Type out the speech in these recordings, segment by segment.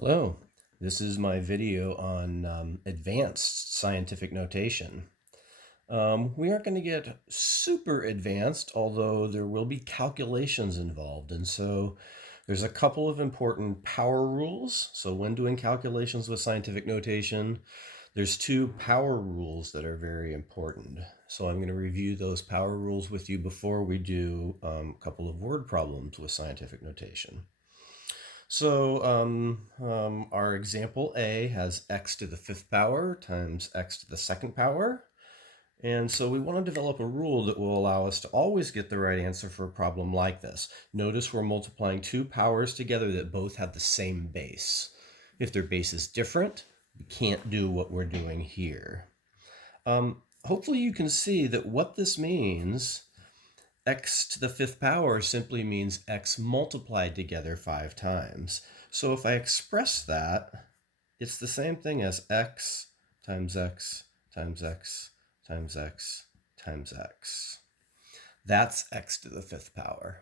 Hello, this is my video on advanced scientific notation. We aren't going to get super advanced, although there will be calculations involved. And so there's a couple of important power rules. So when doing calculations with scientific notation, there's two power rules that are very important. So I'm going to review those power rules with you before we do a couple of word problems with scientific notation. So our example A has x to the fifth power times x to the second power. And so we want to develop a rule that will allow us to always get the right answer for a problem like this. Notice we're multiplying two powers together that both have the same base. If their base is different, we can't do what we're doing here. Hopefully you can see that what this means, x to the fifth power simply means x multiplied together 5 times. So if I express that, it's the same thing as x times x times x times x times x. That's x to the fifth power.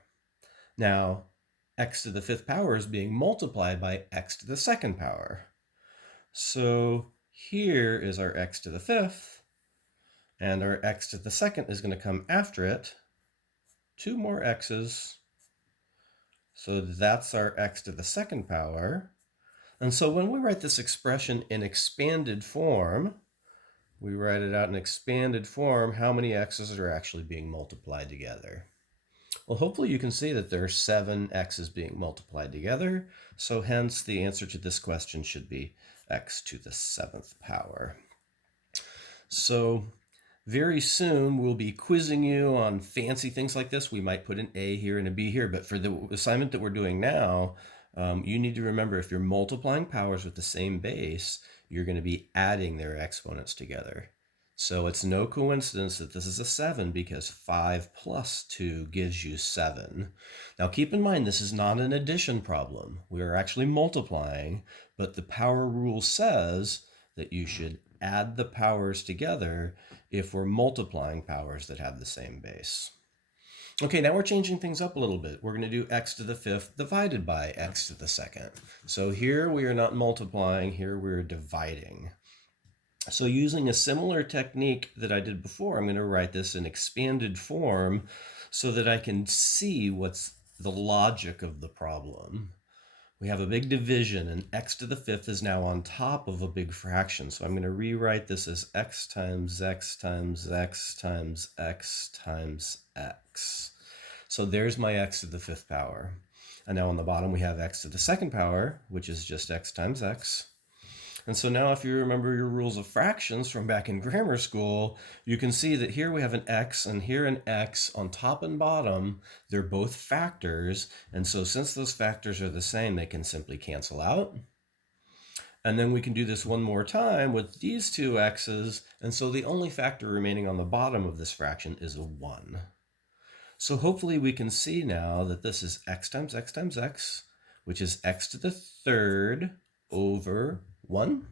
Now, x to the fifth power is being multiplied by x to the second power. So here is our x to the fifth, and our x to the second is going to come after it. 2 more x's. So that's our x to the second power. And so when we write this expression in expanded form, we write it out in expanded form, how many x's are actually being multiplied together? Well, hopefully you can see that there are 7 x's being multiplied together. So hence the answer to this question should be x to the 7th power. So very soon we'll be quizzing you on fancy things like this. We might put an A here and a B here, but for the assignment that we're doing now, you need to remember if you're multiplying powers with the same base, you're going to be adding their exponents together. So it's no coincidence that this is a 7 because 5 plus 2 gives you 7. Now keep in mind this is not an addition problem. We are actually multiplying, but the power rule says that you should add the powers together if we're multiplying powers that have the same base. Okay, now we're changing things up a little bit. We're going to do x to the fifth divided by x to the second. So here we are not multiplying, here we're dividing. So using a similar technique that I did before, I'm going to write this in expanded form so that I can see what's the logic of the problem. We have a big division, and x to the fifth is now on top of a big fraction. So I'm going to rewrite this as x times x times x times x times x. So there's my x to the fifth power. And now on the bottom we have x to the second power, which is just x times x. And so now if you remember your rules of fractions from back in grammar school, you can see that here we have an x and here an x on top and bottom. They're both factors. And so since those factors are the same, they can simply cancel out. And then we can do this one more time with these two x's. And so the only factor remaining on the bottom of this fraction is a 1. So hopefully we can see now that this is x times x times x, which is x to the third over 1.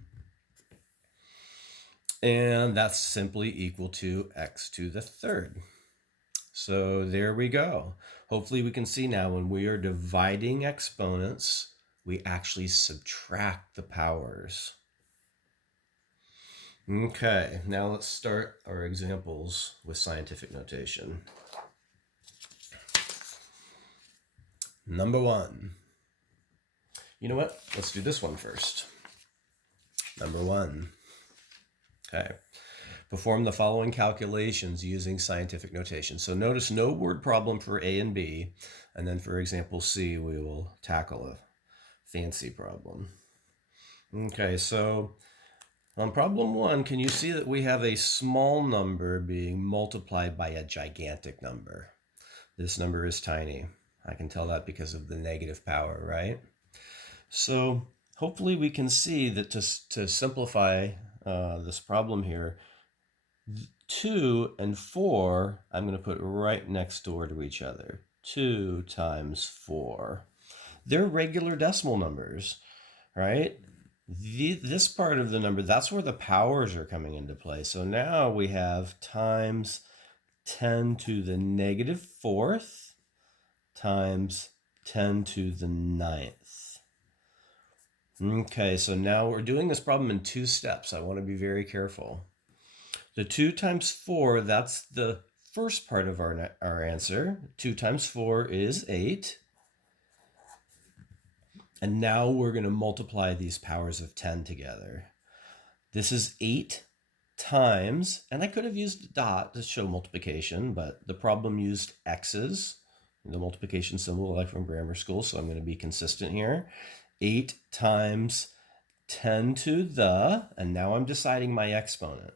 And that's simply equal to x to the third. So there we go. Hopefully we can see now when we are dividing exponents, we actually subtract the powers. Okay, now let's start our examples with scientific notation. Number 1. You know what? Let's do this one first. Number 1. Okay. Perform the following calculations using scientific notation. So notice no word problem for A and B. And then for example C, we will tackle a fancy problem. Okay, so on problem 1, can you see that we have a small number being multiplied by a gigantic number? This number is tiny. I can tell that because of the negative power, right? So hopefully we can see that to simplify this problem here, 2 and 4, I'm going to put right next door to each other. 2 times 4. They're regular decimal numbers, right? This part of the number, that's where the powers are coming into play. So now we have times 10 to the negative fourth times 10 to the ninth. Okay, so now we're doing this problem in 2 steps. I want to be very careful. The 2 times 4, that's the first part of our answer. 2 times 4 is 8. And now we're going to multiply these powers of 10 together. This is 8 times, and I could have used a dot to show multiplication, but the problem used x's, the multiplication symbol like from grammar school, so I'm going to be consistent here. 8 times 10 to the, and now I'm deciding my exponent.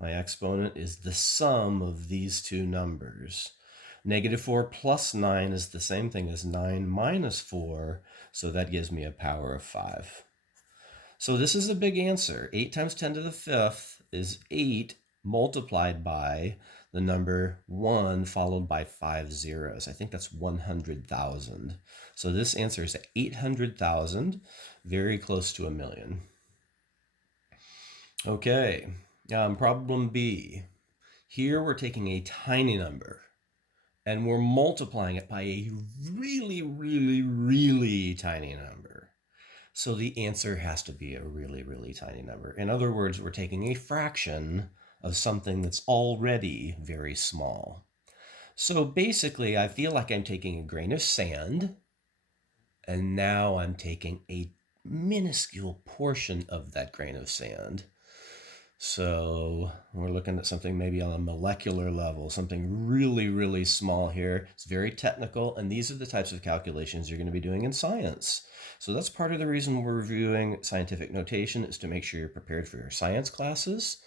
My exponent is the sum of these two numbers. Negative 4 plus 9 is the same thing as 9 minus 4, so that gives me a power of 5. So this is a big answer. 8 times 10 to the 5th is 8 multiplied by the number 1 followed by 5 zeros. I think that's 100,000. So this answer is 800,000, very close to a million. Okay, problem B. Here we're taking a tiny number and we're multiplying it by a really, really, really tiny number. So the answer has to be a really, really tiny number. In other words, we're taking a fraction of something that's already very small. So basically, I feel like I'm taking a grain of sand, and now I'm taking a minuscule portion of that grain of sand. So we're looking at something maybe on a molecular level, something really, really small here. It's very technical, and these are the types of calculations you're going to be doing in science. So that's part of the reason we're reviewing scientific notation, is to make sure you're prepared for your science classes.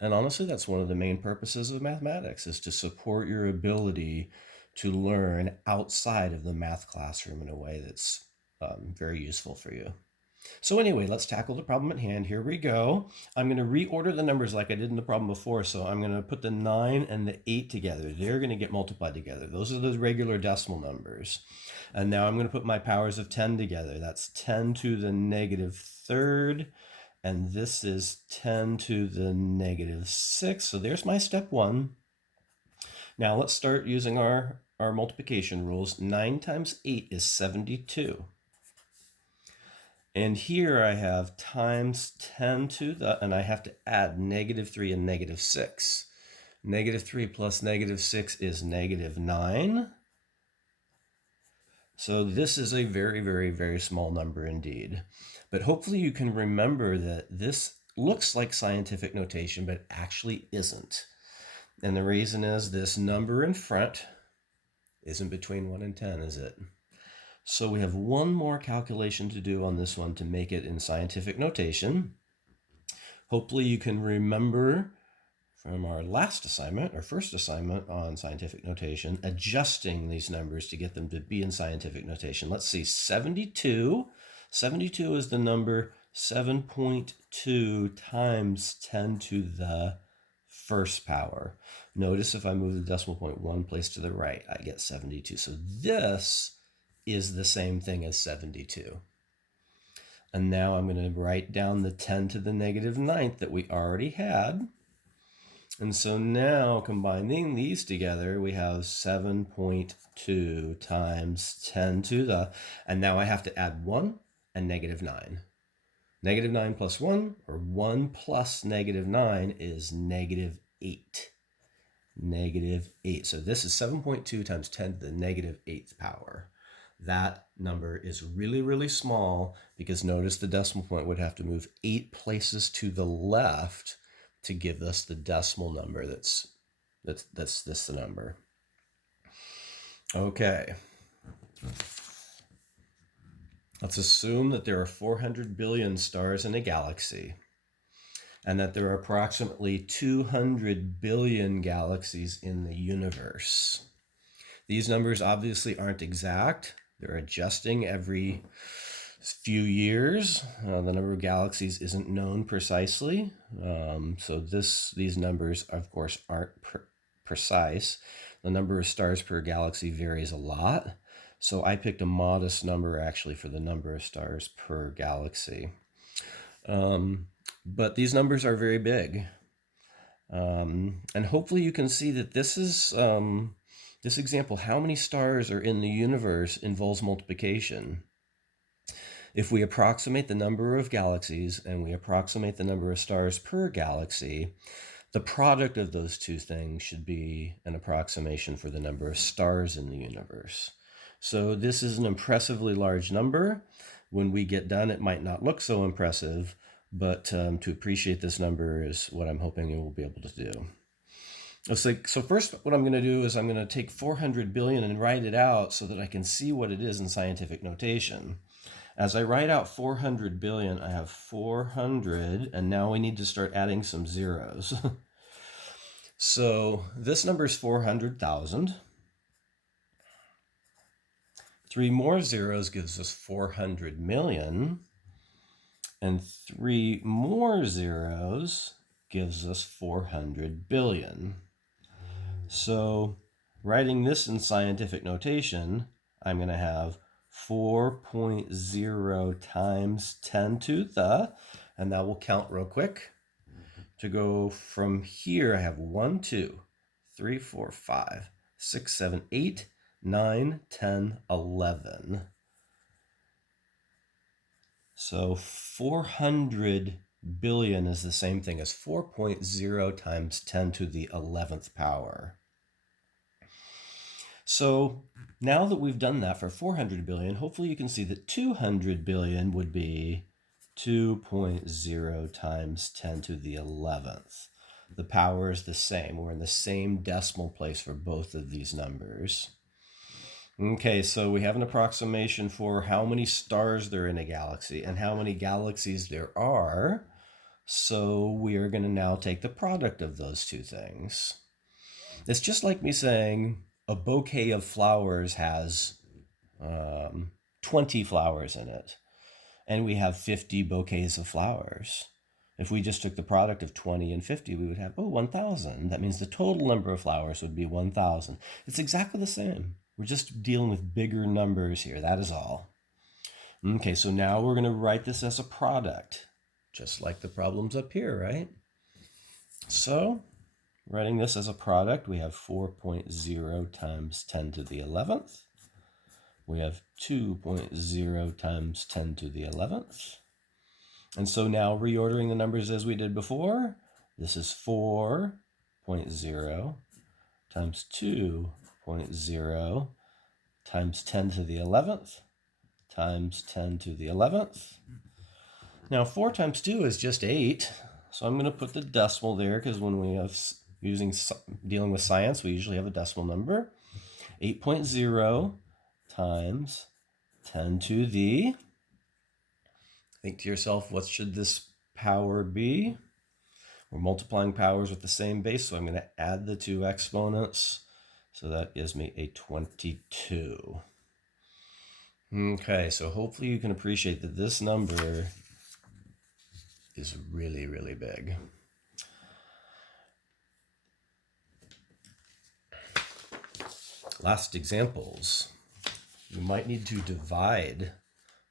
And honestly, that's one of the main purposes of mathematics, is to support your ability to learn outside of the math classroom in a way that's very useful for you. So anyway, let's tackle the problem at hand. Here we go. I'm going to reorder the numbers like I did in the problem before. So I'm going to put the 9 and the 8 together. They're going to get multiplied together. Those are those regular decimal numbers. And now I'm going to put my powers of 10 together. That's 10 to the negative third. And this is 10 to the negative 6. So there's my step 1. Now let's start using our multiplication rules. 9 times 8 is 72. And here I have times 10 to the, and I have to add negative 3 and negative 6. Negative 3 plus negative 6 is negative 9. So this is a very, very, very small number indeed. But hopefully you can remember that this looks like scientific notation, but actually isn't. And the reason is this number in front isn't between 1 and 10, is it? So we have one more calculation to do on this one to make it in scientific notation. Hopefully you can remember from our last assignment, our first assignment on scientific notation, adjusting these numbers to get them to be in scientific notation. Let's see, 72. 72 is the number 7.2 times 10 to the first power. Notice if I move the decimal point one place to the right, I get 72. So this is the same thing as 72. And now I'm going to write down the 10 to the negative ninth that we already had. And so now combining these together, we have 7.2 times 10 to the, and now I have to add 1 and negative 9. Negative 9 plus 1, or 1 plus negative 9, is negative 8. Negative 8. So this is 7.2 times 10 to the negative 8th power. That number is really, really small because notice the decimal point would have to move 8 places to the left to give us the decimal number that's the number. Okay. Let's assume that there are 400 billion stars in a galaxy and that there are approximately 200 billion galaxies in the universe. These numbers obviously aren't exact. They're adjusting every few years. The number of galaxies isn't known precisely. So these numbers, of course, aren't precise. The number of stars per galaxy varies a lot. So I picked a modest number actually for the number of stars per galaxy. But these numbers are very big. And hopefully you can see that this is this example, how many stars are in the universe, involves multiplication. If we approximate the number of galaxies and we approximate the number of stars per galaxy, the product of those two things should be an approximation for the number of stars in the universe. So this is an impressively large number. When we get done, it might not look so impressive, but to appreciate this number is what I'm hoping you will be able to do. So first, what I'm going to do is I'm going to take 400 billion and write it out so that I can see what it is in scientific notation. As I write out 400 billion, I have 400, and now we need to start adding some zeros. So this number is 400,000. 3 more zeros gives us 400 million. And 3 more zeros gives us 400 billion. So writing this in scientific notation, I'm going to have 4.0 times 10 to the, and that will count real quick. To go from here, I have 1, 2, 3, 4, 5, 6, 7, 8, 9, 10, 11. So 400 billion is the same thing as 4.0 times 10 to the 11th power. So now that we've done that for 400 billion, hopefully you can see that 200 billion would be 2.0 times 10 to the 11th. The power is the same. We're in the same decimal place for both of these numbers. Okay, so we have an approximation for how many stars there are in a galaxy and how many galaxies there are. So we are going to now take the product of those two things. It's just like me saying a bouquet of flowers has 20 flowers in it, and we have 50 bouquets of flowers. If we just took the product of 20 and 50, we would have, 1,000. That means the total number of flowers would be 1,000. It's exactly the same. We're just dealing with bigger numbers here. That is all. Okay, so now we're going to write this as a product, just like the problems up here, right? So writing this as a product, we have 4.0 times 10 to the 11th. We have 2.0 times 10 to the 11th. And so now reordering the numbers as we did before, this is 4.0 times 2.0 times 10 to the 11th times 10 to the 11th. Now 4 times 2 is just 8. So I'm going to put the decimal there because when we have dealing with science, we usually have a decimal number. 8.0 times 10 to the, think to yourself, what should this power be? We're multiplying powers with the same base, so I'm going to add the two exponents. So that gives me a 22. Okay, so hopefully you can appreciate that this number is really, really big. Last examples. You might need to divide.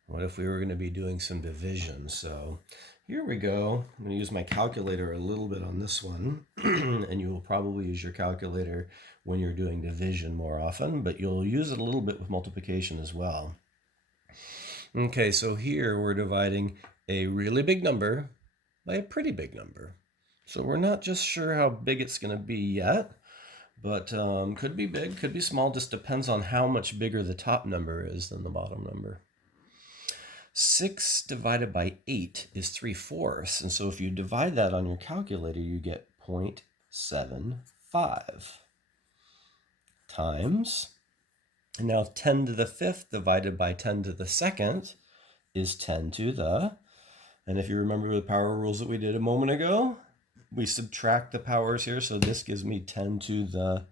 What if we were going to be doing some division? So here we go. I'm going to use my calculator a little bit on this one, and you will probably use your calculator when you're doing division more often, but you'll use it a little bit with multiplication as well. Okay, so here we're dividing a really big number by a pretty big number. So we're not just sure how big it's going to be yet, but could be big, could be small, just depends on how much bigger the top number is than the bottom number. 6 divided by 8 is 3/4, and so if you divide that on your calculator, you get 0.75 times, and now 10 to the 5th divided by 10 to the 2nd is 10 to the, and if you remember the power rules that we did a moment ago, we subtract the powers here, so this gives me 10 to the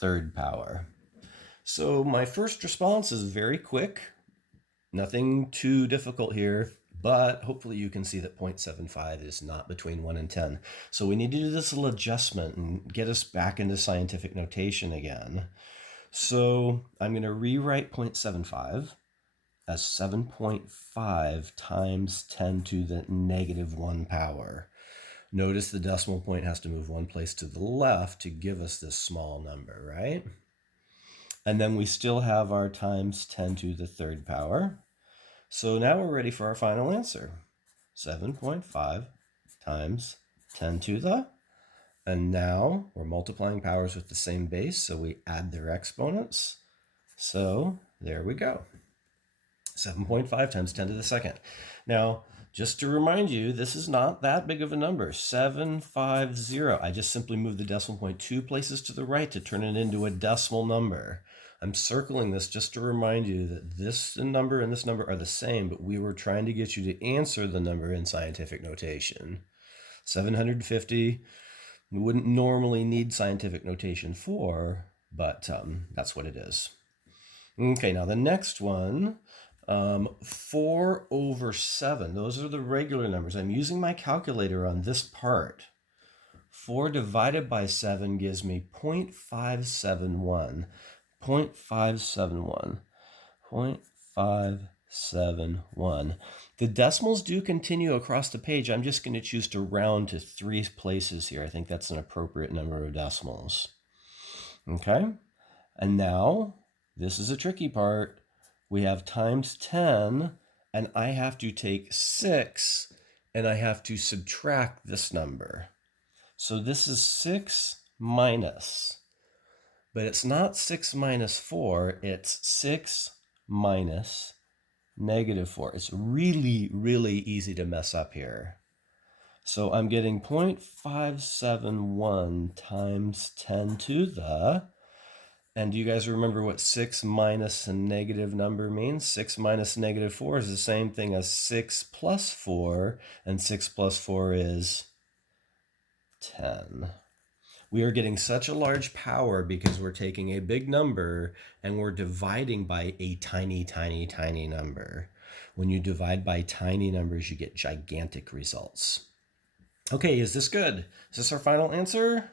3rd power. So my first response is very quick. Nothing too difficult here, but hopefully you can see that 0.75 is not between 1 and 10. So we need to do this little adjustment and get us back into scientific notation again. So I'm going to rewrite 0.75 as 7.5 times 10 to the -1 power. Notice the decimal point has to move one place to the left to give us this small number, right? And then we still have our times 10 to the 3rd power. So now we're ready for our final answer. 7.5 times 10 to the, and now we're multiplying powers with the same base, so we add their exponents. So there we go. 7.5 times 10 to the second. Now, just to remind you, this is not that big of a number. 750. I just simply moved the decimal point 2 places to the right to turn it into a decimal number. I'm circling this just to remind you that this number and this number are the same, but we were trying to get you to answer the number in scientific notation. 750, we wouldn't normally need scientific notation for, but that's what it is. Okay, now the next one, 4 over 7. Those are the regular numbers. I'm using my calculator on this part. 4 divided by 7 gives me 0.571. 0.571. 0.571. The decimals do continue across the page. I'm just going to choose to round to 3 places here. I think that's an appropriate number of decimals. Okay, and now this is a tricky part. We have times 10, and I have to take 6, and I have to subtract this number. So this is 6 minus, but it's not 6 minus 4, it's 6 minus negative 4. It's really, really easy to mess up here. So I'm getting 0.571 times 10 to the, and do you guys remember what 6 minus a negative number means? 6 minus negative 4 is the same thing as 6 plus 4, and 6 plus 4 is 10. We are getting such a large power because we're taking a big number and we're dividing by a tiny, tiny, tiny number. When you divide by tiny numbers, you get gigantic results. Okay, is this good? Is this our final answer?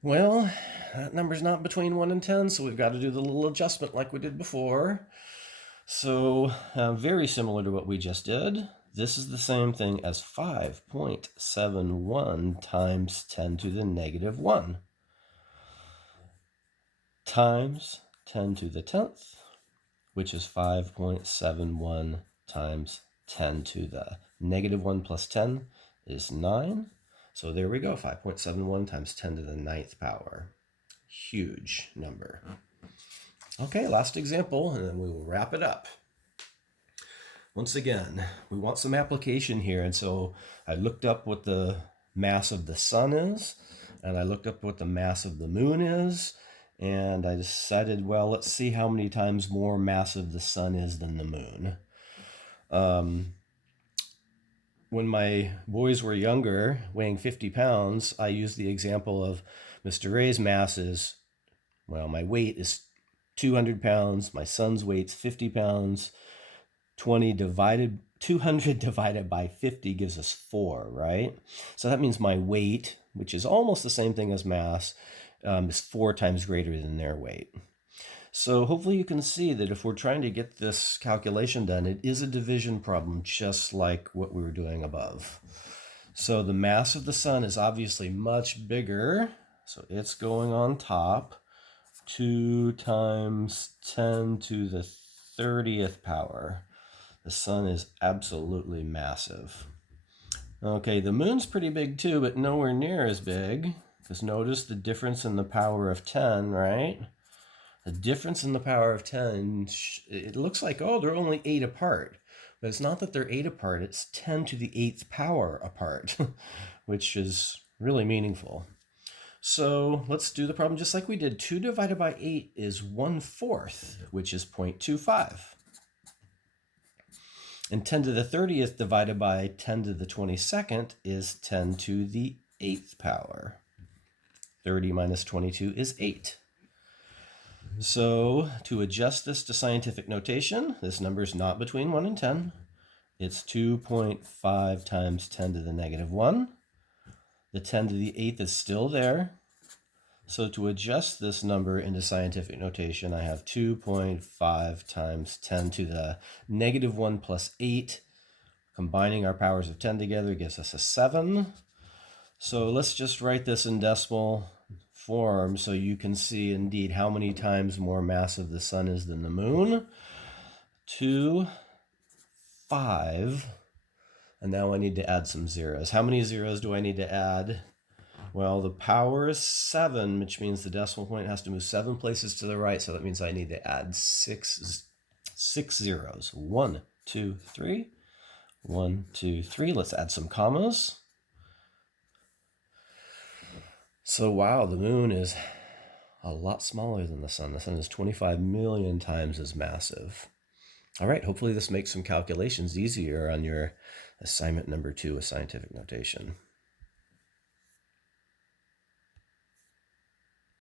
Well, that number's not between 1 and 10, so we've got to do the little adjustment like we did before. So very similar to what we just did. This is the same thing as 5.71 times 10 to the negative 1 times 10 to the 10th, which is 5.71 times 10 to the negative 1 plus 10 is 9. So there we go, 5.71 times 10 to the 9th power. Huge number. Okay, last example, and then we will wrap it up. Once again, we want some application here, and so I looked up what the mass of the sun is, and I looked up what the mass of the moon is, and I decided, well, let's see how many times more massive the sun is than the moon. When my boys were younger, weighing 50 pounds, I used the example of Mr. Ray's mass is, well, my weight is 200 pounds, my son's weight's 50 pounds, 200 divided by 50 gives us 4, right? So that means my weight, which is almost the same thing as mass, is 4 times greater than their weight. So hopefully you can see that if we're trying to get this calculation done, it is a division problem, just like what we were doing above. So the mass of the sun is obviously much bigger, so it's going on top. 2 times 10 to the 30th power. The sun is absolutely massive. Okay, the moon's pretty big too, but nowhere near as big. Because notice the difference in the power of 10, right? The difference in the power of 10, it looks like, oh, they're only 8 apart. But it's not that they're 8 apart, it's 10 to the 8th power apart, which is really meaningful. So let's do the problem just like we did. 2 divided by 8 is 1/4, which is 0.25. And 10 to the 30th divided by 10 to the 22nd is 10 to the 8th power. 30 minus 22 is 8. So to adjust this to scientific notation, this number is not between 1 and 10. It's 2.5 times 10 to the negative 1. The 10 to the 8th is still there. So to adjust this number into scientific notation, I have 2.5 times 10 to the negative 1 plus 8. Combining our powers of 10 together gives us a 7. So let's just write this in decimal form so you can see indeed how many times more massive the sun is than the moon. 2 5. And now I need to add some zeros. How many zeros do I need to add? Well, the power is 7, which means the decimal point has to move 7 places to the right. So that means I need to add six zeros. 1, 2, 3. 1, 2, 3. Let's add some commas. So wow, the moon is a lot smaller than the sun. The sun is 25 million times as massive. All right, hopefully this makes some calculations easier on your assignment number 2 with scientific notation.